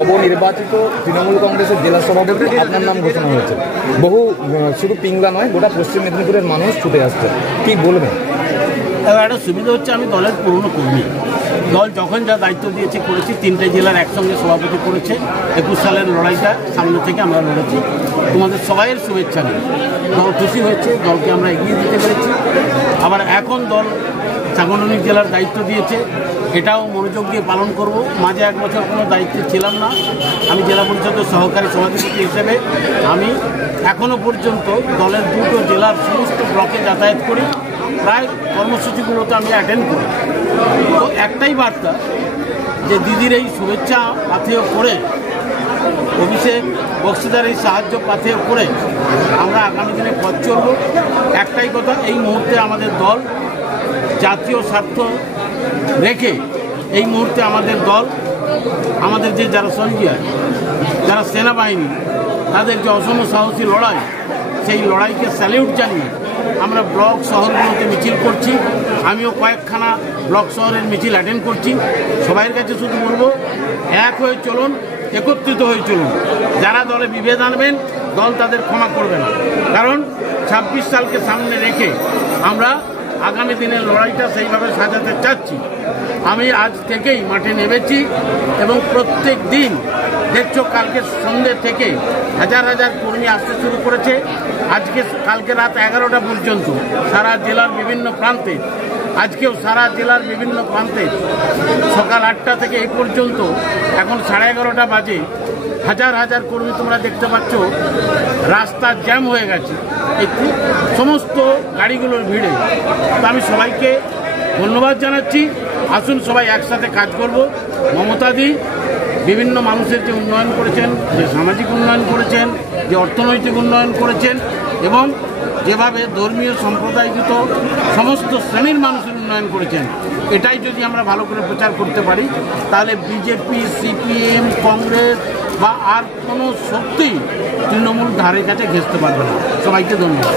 নবনির্বাচিত তৃণমূল কংগ্রেসের জেলা সভাপতি আপনার নাম ঘোষণা হয়েছে। বহু শুধু পিংলা নয়, গোটা পশ্চিম মেদিনীপুরের মানুষ ছুটে আসছে, কি বলবেন? একটা সুবিধা হচ্ছে, আমি দলের পুরনো কর্মী। দল যখন যা দায়িত্ব দিয়েছে করেছি। 3টে জেলার একসঙ্গে সভাপতি করেছে। 21 সালের লড়াইটা সামনে থেকে আমরা লড়েছি। তোমাদের সবাইয়ের শুভেচ্ছা নিয়ে দল খুশি হয়েছে, দলকে আমরা এগিয়ে দিতে পেরেছি। আবার এখন দল সাংগঠনিক জেলার দায়িত্ব দিয়েছে, এটাও মনোযোগ দিয়ে পালন করব। মাঝে 1 বছর কোনো দায়িত্বে ছিলাম না। আমি জেলা পরিষদের সহকারী সভাপতি হিসেবে আমি এখনও পর্যন্ত দলের 2টো জেলার সমস্ত ব্লকে যাতায়াত করি। প্রায় কর্মসূচিগুলোতে আমি অ্যাটেন্ড করি। তো একটাই বার্তা, যে দিদির এই শুভেচ্ছা পাথেয় করে, অভিষেক বক্সিদার এই সাহায্য পাথেয় করে আমরা আগামী দিনে পথ চলব। একটাই কথা, এই মুহূর্তে আমাদের দল জাতীয় স্বার্থ রেখে, এই মুহূর্তে আমাদের দল, আমাদের যে যারা সোলজার, যারা সেনাবাহিনী, তাদের যে অসম সাহসী লড়াই, সেই লড়াইকে স্যালিউট জানিয়ে আমরা ব্লক শহরগুলোতে মিছিল করছি। আমিও কয়েকখানা ব্লক শহরের মিছিল অ্যাটেন্ড করছি। সবাইয়ের কাছে শুধু বলবো, এক হয়ে চলুন, একত্রিত হয়ে চলুন। যারা দলে বিভেদ আনবেন, দল তাদের ক্ষমা করবে না। কারণ 26 সালকে সামনে রেখে আমরা আগামী দিনের লড়াইটা সেইভাবে সাজাতে চাচ্ছি। আমি আজ থেকেই মাঠে নেমেছি এবং প্রত্যেক দিন দেখছো, কালকে সন্ধ্যে থেকে হাজার হাজার কর্মী আসতে শুরু করেছে। কালকে রাত 11টা পর্যন্ত সারা জেলার বিভিন্ন প্রান্তে, আজকেও সারা জেলার বিভিন্ন প্রান্তে সকাল 8টা থেকে এই পর্যন্ত, এখন 11:30 বাজে, হাজার হাজার কর্মী তোমরা দেখতে পাচ্ছ। রাস্তা জ্যাম হয়ে গেছে একটু সমস্ত গাড়িগুলোর ভিড়ে। তো আমি সবাইকে ধন্যবাদ জানাচ্ছি। আসুন সবাই একসাথে কাজ করব। মমতাদি বিভিন্ন মানুষের যে উন্নয়ন করেছেন, যে সামাজিক উন্নয়ন করেছেন, যে অর্থনৈতিক উন্নয়ন করেছেন, এবং যেভাবে ধর্মীয় সম্প্রদায়যুক্ত সমস্ত শ্রেণীর মানুষের উন্নয়ন করেছেন, এটাই যদি আমরা ভালো করে প্রচার করতে পারি, তাহলে বিজেপি, সিপিএম, কংগ্রেস বা আর কোনো শক্তি তৃণমূল ধারে কাছে ঘেঁষতে পারবে না। সবাইকে ধন্যবাদ।